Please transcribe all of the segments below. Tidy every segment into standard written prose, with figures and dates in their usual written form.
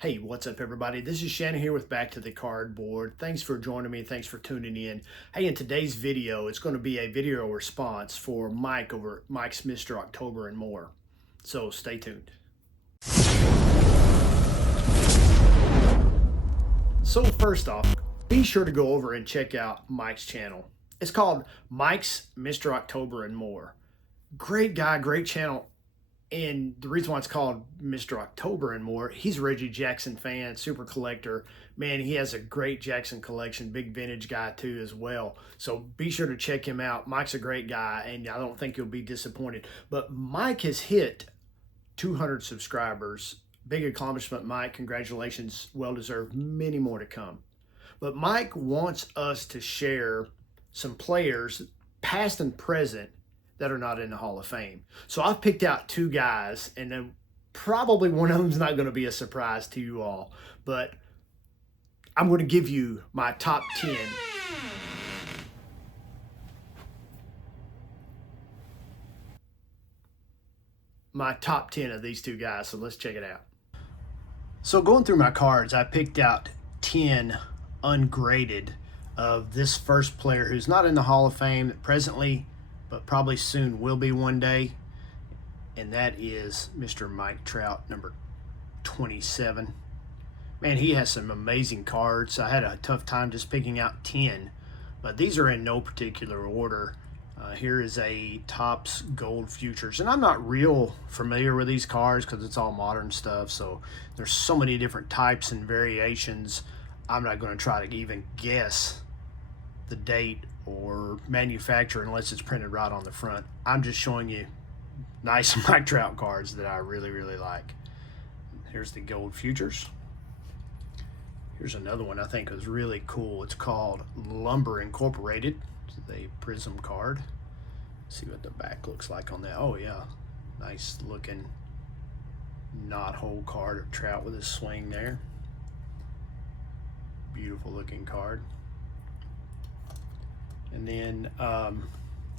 Hey, what's up, everybody? This is Shannon here with Back to the Cardboard. Thanks for joining me. Thanks for tuning in. Hey, in today's video, it's going to be a video response for Mike over Mike's Mr. October and More. So stay tuned. So first off, be sure to go over and check out Mike's channel. It's called Mike's Mr. October and More. Great guy, great channel. And the reason why it's called Mr. October and More, he's a Reggie Jackson fan, super collector. Man, he has a great Jackson collection, big vintage guy too as well. So be sure to check him out. Mike's a great guy, and I don't think you'll be disappointed. But Mike has hit 200 subscribers. Big accomplishment, Mike. Congratulations. Well deserved. Many more to come. But Mike wants us to share some players, past and present, that are not in the Hall of Fame. So I've picked out two guys, and then probably one of them is not going to be a surprise to you all, but I'm going to give you my top 10. My top 10 of these two guys, so let's check it out. So going through my cards, I picked out 10 ungraded of this first player who's not in the Hall of Fame presently, but probably soon will be one day, and that is Mr. Mike Trout, number 27. Man, he has some amazing cards. I had a tough time just picking out 10, but these are in no particular order. Here is a Topps Gold Futures, and I'm not real familiar with these cards because it's all modern stuff, so there's so many different types and variations. I'm not going to try to even guess the date or manufacturer unless it's printed right on the front. I'm just showing you nice Mike Trout cards that I really like. Here's the Gold Futures. Here's another one I think was really cool. It's called Lumber Incorporated. It's a Prism card. Let's see what the back looks like on that. Oh yeah, nice looking knot hole card of Trout with his swing there. Beautiful looking card. And then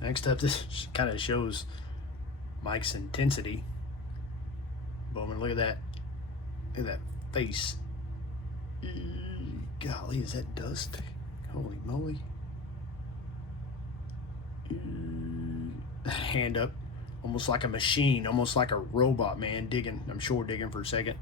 next up, this kind of shows Mike's intensity. Bowman, look at that. Look at that face. Golly, is that dust? Holy moly. Hand up, almost like a machine, almost like a robot, man, digging. I'm sure digging for a second.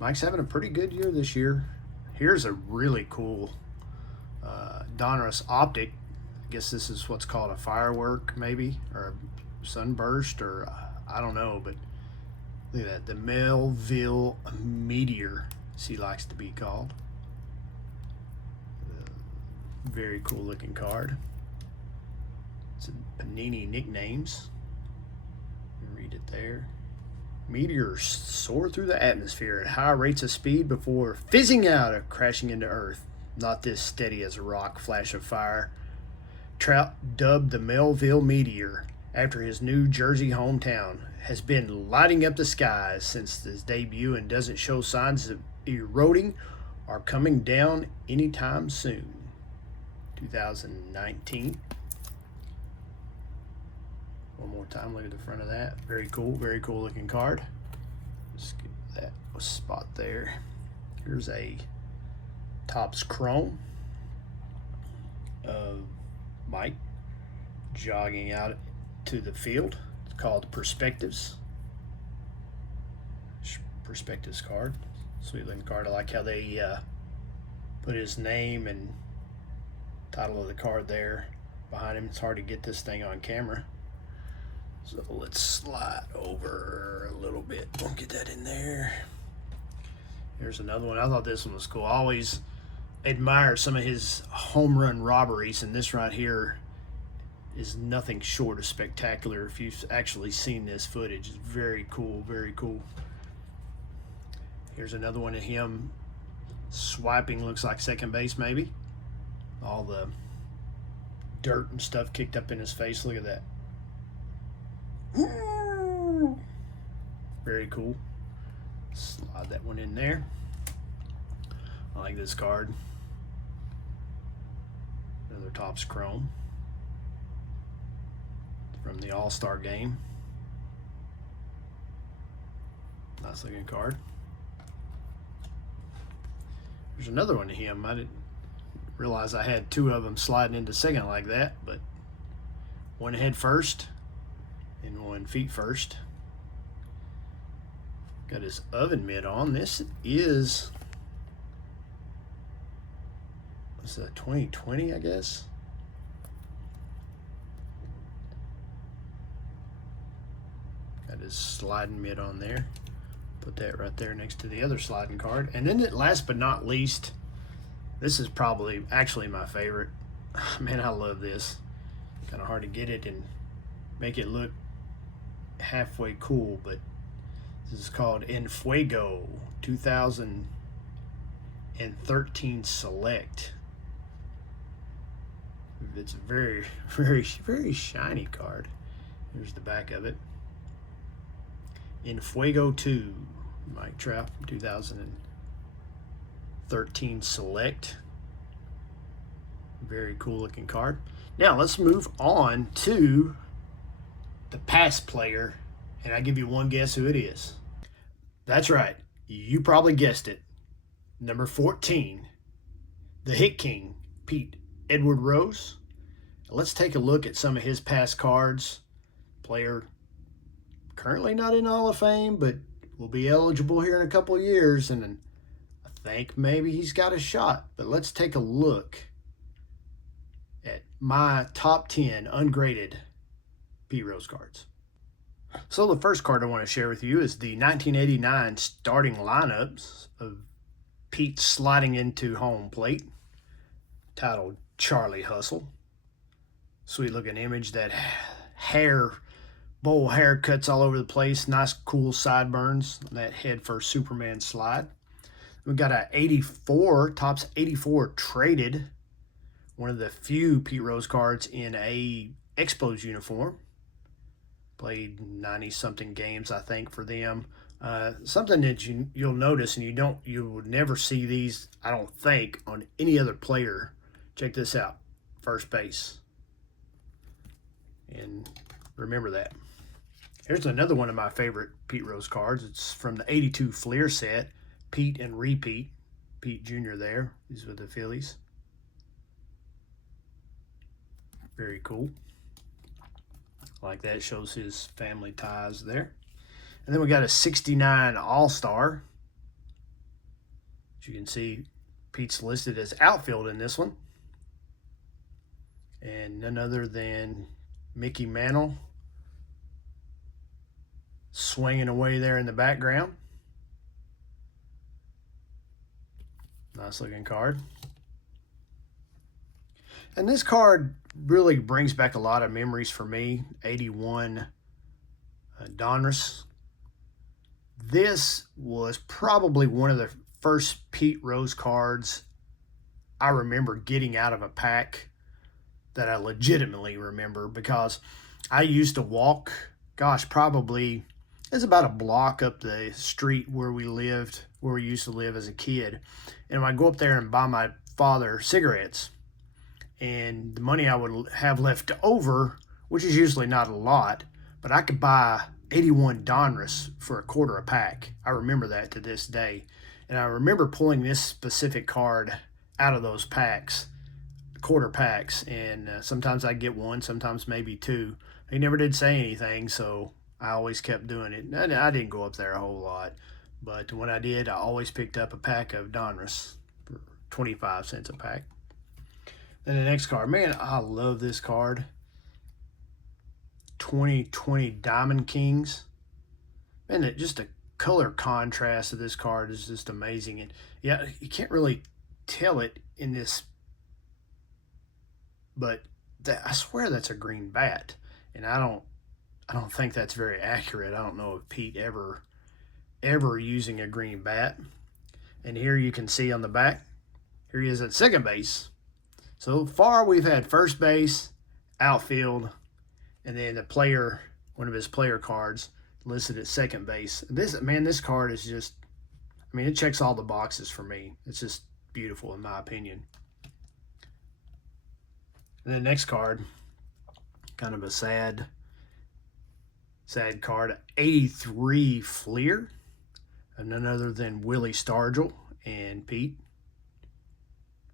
Mike's having a pretty good year this year. Here's a really cool Donruss Optic. I guess this is what's called a firework, maybe, or a sunburst, or I don't know, but look at that. The Melville Meteor, as he likes to be called. Very cool looking card. It's a Panini nicknames. Read it there. Meteors soar through the atmosphere at high rates of speed before fizzing out or crashing into Earth. Not this steady as a rock flash of fire. Trout, dubbed the Melville Meteor after his New Jersey hometown, has been lighting up the skies since his debut and doesn't show signs of eroding or coming down anytime soon. 2019. One more time, look at the front of that. Very cool looking card. Let's get that spot there. Here's a Topps Chrome of Mike jogging out to the field. It's called Perspectives. Perspectives card. Sweet looking card. I like how they put his name and title of the card there behind him. It's hard to get this thing on camera. So let's slide over a little bit. We'll get that in there. Here's another one. I thought this one was cool. I always admire some of his home run robberies, and this right here is nothing short of spectacular. If you've actually seen this footage, it's very cool, very cool. Here's another one of him swiping, looks like second base maybe. All the dirt and stuff kicked up in his face. Look at that. Very cool. Slide that one in there. I like this card. Another Topps Chrome from the All-Star game. Nice looking card. There's another one to him. I didn't realize I had two of them sliding into second like that, but one head first and one feet first. Got his oven mitt on. This is, what's that, 2020, I guess? Got his sliding mitt on there. Put that right there next to the other sliding card. And then last but not least, this is probably actually my favorite. Man, I love this. Kind of hard to get it and make it look halfway cool, but this is called En Fuego 2013 Select. It's a very, very, very shiny card. Here's the back of it. En Fuego 2, Mike Trout, 2013 Select. Very cool looking card. Now let's move on to the past player, and I give you one guess who it is. That's right, you probably guessed it. Number 14, the Hit King, Pete Edward Rose. Let's take a look at some of his past cards. Player currently not in the Hall of Fame, but will be eligible here in a couple of years, and I think maybe he's got a shot. But let's take a look at my top 10 ungraded Pete Rose cards. So the first card I want to share with you is the 1989 starting lineups of Pete sliding into home plate, titled Charlie Hustle. Sweet looking image, that bowl haircuts all over the place, nice cool sideburns on that head first Superman slide. We got a 84, Topps 84 traded, one of the few Pete Rose cards in a Expos uniform. Played 90-something games, I think, for them. Something that you'll notice, and you would never see these, I don't think, on any other player. Check this out, first base. And remember that. Here's another one of my favorite Pete Rose cards. It's from the 82 Fleer set, Pete and Repeat. Pete Jr. there. He's with the Phillies. Very cool. Like that, shows his family ties there. And then we got a 69 All-Star. As you can see, Pete's listed as outfield in this one. And none other than Mickey Mantle swinging away there in the background. Nice looking card. And this card really brings back a lot of memories for me. 81 Donruss. This was probably one of the first Pete Rose cards I remember getting out of a pack, that I legitimately remember, because I used to walk, gosh, probably, it's about a block up the street where we used to live as a kid. And I'd go up there and buy my father cigarettes. And the money I would have left over, which is usually not a lot, but I could buy 81 Donruss for $0.25 a pack. I remember that to this day. And I remember pulling this specific card out of those packs, quarter packs, and sometimes I'd get one, sometimes maybe two. He never did say anything, so I always kept doing it. I didn't go up there a whole lot, but when I did, I always picked up a pack of Donruss for 25 cents a pack. Then the next card, man, I love this card. 2020 Diamond Kings. Man, just the color contrast of this card is just amazing. And yeah, you can't really tell it in this, but I swear that's a green bat. And I don't think that's very accurate. I don't know if Pete ever using a green bat. And here you can see on the back, here he is at second base. So far, we've had first base, outfield, and then the player, one of his player cards, listed at second base. This card is just, it checks all the boxes for me. It's just beautiful in my opinion. And the next card, kind of a sad card, 83 Fleer. and none other than Willie Stargell and Pete.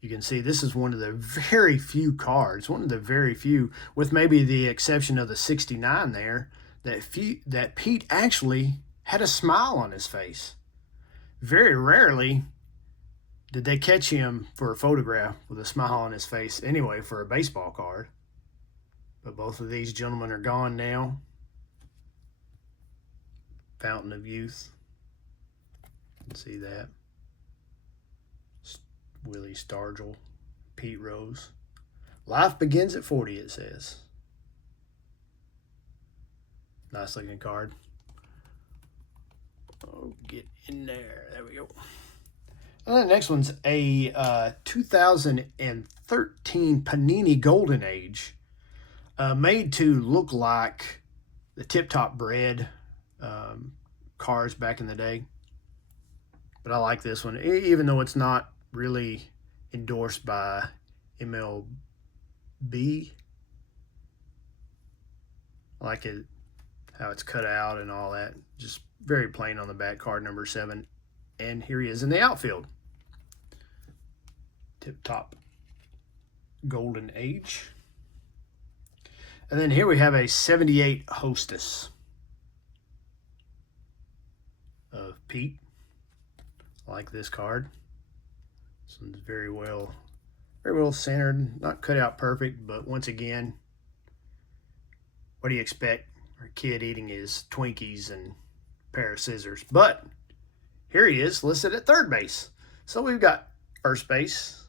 You can see this is one of the very few cards, one of the very few, with maybe the exception of the 69 there, that Pete actually had a smile on his face. Very rarely did they catch him for a photograph with a smile on his face anyway for a baseball card. But both of these gentlemen are gone now. Fountain of Youth. You can see that. Willie Stargell, Pete Rose. Life begins at 40, it says. Nice looking card. Oh, get in there. There we go. And the next one's a 2013 Panini Golden Age. Made to look like the Tip Top Bread cards back in the day. But I like this one, even though it's not really endorsed by MLB. I like it, how it's cut out and all that. Just very plain on the back, card number 7. And here he is in the outfield. Tip Top Golden Age. And then here we have a 78 Hostess of Pete. I like this card. This one's very well centered, not cut out perfect, but once again, what do you expect? Our kid eating his Twinkies and a pair of scissors. But here he is listed at third base. So we've got first base,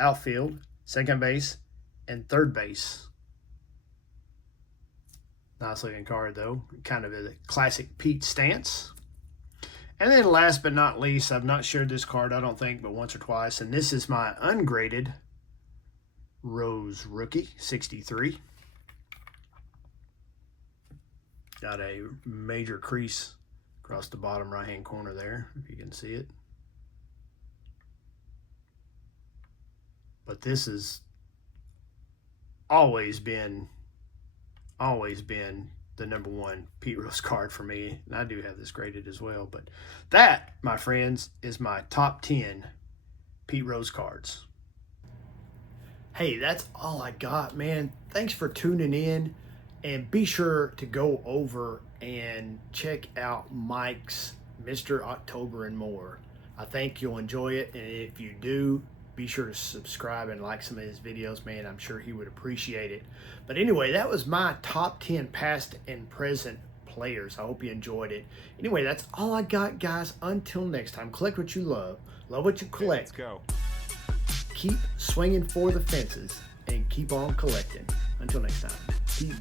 outfield, second base, and third base. Nice looking card though, kind of a classic Pete stance. And then last but not least, I've not shared this card, I don't think, but once or twice. And this is my ungraded Rose rookie, 63. Got a major crease across the bottom right-hand corner there, if you can see it. But this has always been the number one Pete Rose card for me, and I do have this graded as well. But that, my friends, is my top 10 Pete Rose cards. Hey, that's all I got, man. Thanks for tuning in, and be sure to go over and check out Mike's Mr. October and More. I think you'll enjoy it, and if you do, be sure to subscribe and like some of his videos, man. I'm sure he would appreciate it. But anyway, that was my top 10 past and present players. I hope you enjoyed it. Anyway, that's all I got, guys. Until next time, collect what you love what you collect. Okay, let's go. Keep swinging for the fences and keep on collecting. Until next time, peace.